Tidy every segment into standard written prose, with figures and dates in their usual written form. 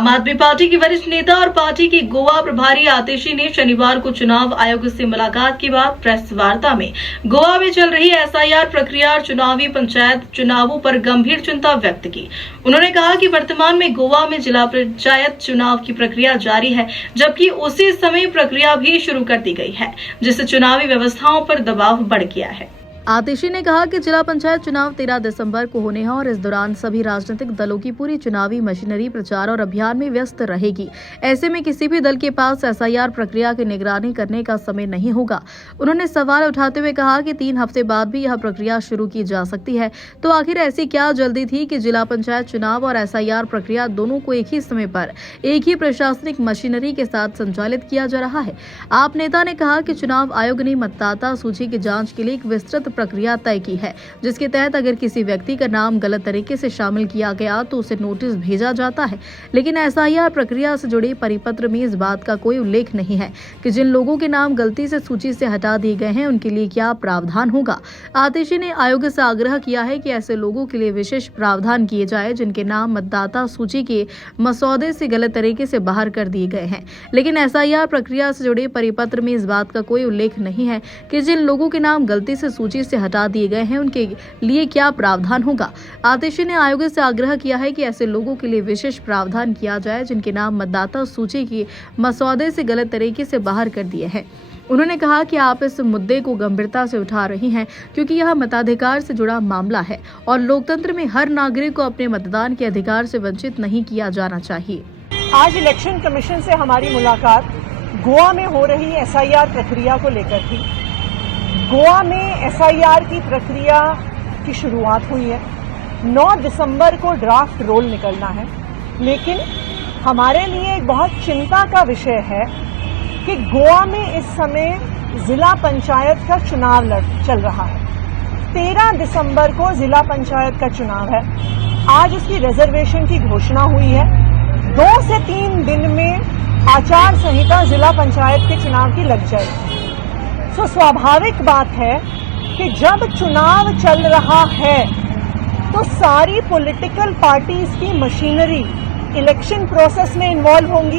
आम आदमी पार्टी की वरिष्ठ नेता और पार्टी की गोवा प्रभारी आतिशी ने शनिवार को चुनाव आयोग से मुलाकात के बाद प्रेस वार्ता में गोवा में चल रही एसआईआर प्रक्रिया और चुनावी पंचायत चुनावों पर गंभीर चिंता व्यक्त की। उन्होंने कहा कि वर्तमान में गोवा में जिला पंचायत चुनाव की प्रक्रिया जारी है, जबकि उसी समय प्रक्रिया भी शुरू कर दी गई है, जिससे चुनावी व्यवस्थाओं पर दबाव बढ़ गया है। आतिशी ने कहा कि जिला पंचायत चुनाव 13 दिसंबर को होने हैं और इस दौरान सभी राजनीतिक दलों की पूरी चुनावी मशीनरी प्रचार और अभियान में व्यस्त रहेगी। ऐसे में किसी भी दल के पास एसआईआर प्रक्रिया की निगरानी करने का समय नहीं होगा। उन्होंने सवाल उठाते हुए कहा कि 3 हफ्ते बाद भी यह प्रक्रिया शुरू की जा सकती है, तो आखिर ऐसी क्या जल्दी थी कि जिला पंचायत चुनाव और एसआईआर प्रक्रिया दोनों को एक ही समय पर एक ही प्रशासनिक मशीनरी के साथ संचालित किया जा रहा है। आप नेता ने कहा कि चुनाव आयोग ने मतदाता सूची की जाँच के लिए एक विस्तृत प्रक्रिया तय की है, जिसके तहत अगर किसी व्यक्ति का नाम गलत तरीके से शामिल किया गया तो उसे नोटिस भेजा जाता है। लेकिन एसआईआर प्रक्रिया से जुड़े परिपत्र में इस बात का कोई उल्लेख नहीं है कि जिन लोगों के नाम गलती से सूची से हटा दिए गए हैं उनके लिए क्या प्रावधान होगा। आतिशी ने आयोग से आग्रह किया है कि ऐसे लोगों के लिए विशेष प्रावधान किए जाए जिनके नाम मतदाता सूची के मसौदे से गलत तरीके से बाहर कर दिए गए हैं। लेकिन एसआईआर प्रक्रिया से जुड़े परिपत्र में इस बात का कोई उल्लेख नहीं है कि जिन लोगों के नाम गलती से सूची से हटा दिए गए हैं उनके लिए क्या प्रावधान होगा। आतिशी ने आयोग से आग्रह किया है कि ऐसे लोगों के लिए विशेष प्रावधान किया जाए जिनके नाम मतदाता सूची के मसौदे से गलत तरीके से बाहर कर दिए हैं। उन्होंने कहा कि आप इस मुद्दे को गंभीरता से उठा रही हैं क्योंकि यह मताधिकार से जुड़ा मामला है और लोकतंत्र में हर नागरिक को अपने मतदान के अधिकार से वंचित नहीं किया जाना चाहिए। आज इलेक्शन कमीशन से हमारी मुलाकात गोवा में हो रही एसआईआर प्रक्रिया को लेकर थी। गोवा में एसआईआर की प्रक्रिया की शुरुआत हुई है। 9 दिसंबर को ड्राफ्ट रोल निकलना है, लेकिन हमारे लिए एक बहुत चिंता का विषय है कि गोवा में इस समय जिला पंचायत का चुनाव चल रहा है। 13 दिसंबर को जिला पंचायत का चुनाव है। आज उसकी रिजर्वेशन की घोषणा हुई है। 2 से 3 दिन में आचार संहिता जिला पंचायत के चुनाव की लग जाएगी। तो स्वाभाविक बात है कि जब चुनाव चल रहा है तो सारी पॉलिटिकल पार्टीज की मशीनरी इलेक्शन प्रोसेस में इन्वॉल्व होंगी,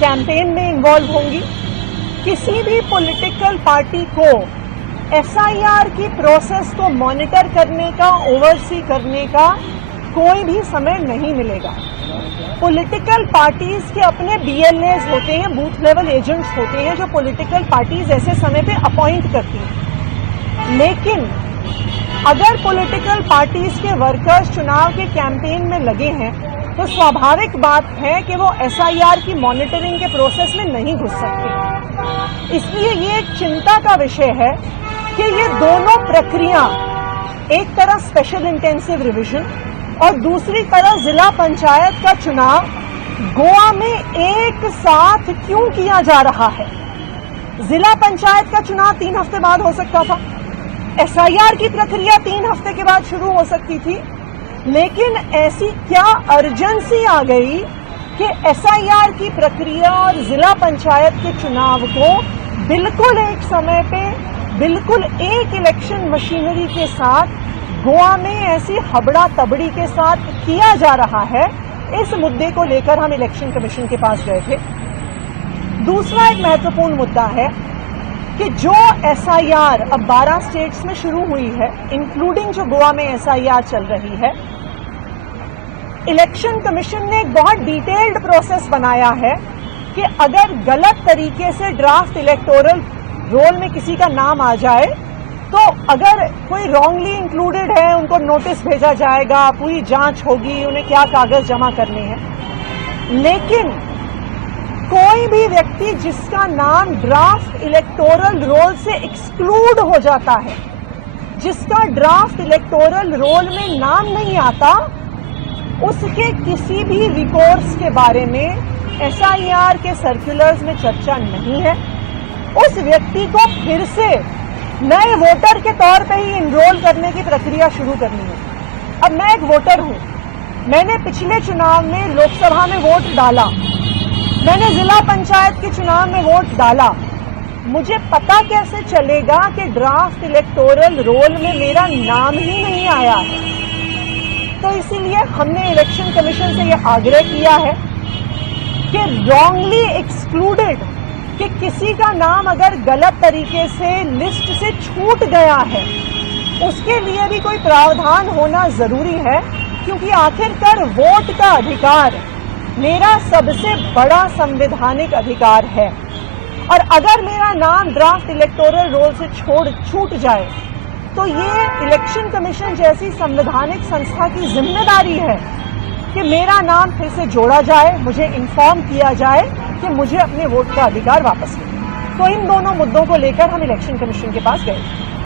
कैंपेन में इन्वॉल्व होंगी। किसी भी पॉलिटिकल पार्टी को एसआईआर की प्रोसेस को मॉनिटर करने का, ओवरसी करने का कोई भी समय नहीं मिलेगा। पॉलिटिकल पार्टीज के अपने बीएलएस होते हैं, बूथ लेवल एजेंट्स होते हैं, जो पॉलिटिकल पार्टीज ऐसे समय पे अपॉइंट करती हैं। लेकिन अगर पॉलिटिकल पार्टीज के वर्कर्स चुनाव के कैंपेन में लगे हैं तो स्वाभाविक बात है कि वो एसआईआर की मॉनिटरिंग के प्रोसेस में नहीं घुस सकते। इसलिए ये एक चिंता का विषय है कि ये दोनों प्रक्रिया, एक तरफ स्पेशल इंटेंसिव रिवीजन और दूसरी तरफ जिला पंचायत का चुनाव, गोवा में एक साथ क्यों किया जा रहा है। जिला पंचायत का चुनाव 3 हफ्ते बाद हो सकता था, एसआईआर की प्रक्रिया 3 हफ्ते के बाद शुरू हो सकती थी, लेकिन ऐसी क्या अर्जेंसी आ गई कि एसआईआर की प्रक्रिया और जिला पंचायत के चुनाव को बिल्कुल एक समय पे, बिल्कुल एक इलेक्शन मशीनरी के साथ गोवा में ऐसी हबड़ा तबड़ी के साथ किया जा रहा है। इस मुद्दे को लेकर हम इलेक्शन कमीशन के पास गए थे। दूसरा एक महत्वपूर्ण मुद्दा है कि जो एसआईआर अब 12 स्टेट्स में शुरू हुई है, इंक्लूडिंग जो गोवा में एसआईआर चल रही है, इलेक्शन कमीशन ने एक बहुत डिटेल्ड प्रोसेस बनाया है कि अगर गलत तरीके से ड्राफ्ट इलेक्टोरल रोल में किसी का नाम आ जाए तो अगर कोई रॉन्गली इंक्लूडेड है उनको नोटिस भेजा जाएगा, पूरी जांच होगी, उन्हें क्या कागज जमा करने हैं। लेकिन कोई भी व्यक्ति जिसका नाम ड्राफ्ट इलेक्टोरल रोल से एक्सक्लूड हो जाता है, जिसका ड्राफ्ट इलेक्टोरल रोल में नाम नहीं आता, उसके किसी भी रिकॉर्ड्स के बारे में एसआईआर के सर्कुलर्स में चर्चा नहीं है। उस व्यक्ति को फिर से नए वोटर के तौर पे ही इनरोल करने की प्रक्रिया शुरू करनी है। अब मैं एक वोटर हूं, मैंने पिछले चुनाव में लोकसभा में वोट डाला, मैंने जिला पंचायत के चुनाव में वोट डाला, मुझे पता कैसे चलेगा कि ड्राफ्ट इलेक्टोरल रोल में मेरा नाम ही नहीं आया है। तो इसीलिए हमने इलेक्शन कमीशन से यह आग्रह किया है कि रॉन्गली एक्सक्लूडेड, कि किसी का नाम अगर गलत तरीके से लिस्ट से छूट गया है उसके लिए भी कोई प्रावधान होना जरूरी है, क्योंकि आखिरकार वोट का अधिकार मेरा सबसे बड़ा संवैधानिक अधिकार है। और अगर मेरा नाम ड्राफ्ट इलेक्टोरल रोल से छूट जाए तो ये इलेक्शन कमीशन जैसी संवैधानिक संस्था की जिम्मेदारी है कि मेरा नाम फिर से जोड़ा जाए, मुझे इन्फॉर्म किया जाए कि मुझे अपने वोट का अधिकार वापस मिले। तो इन दोनों मुद्दों को लेकर हम इलेक्शन कमीशन के पास गए।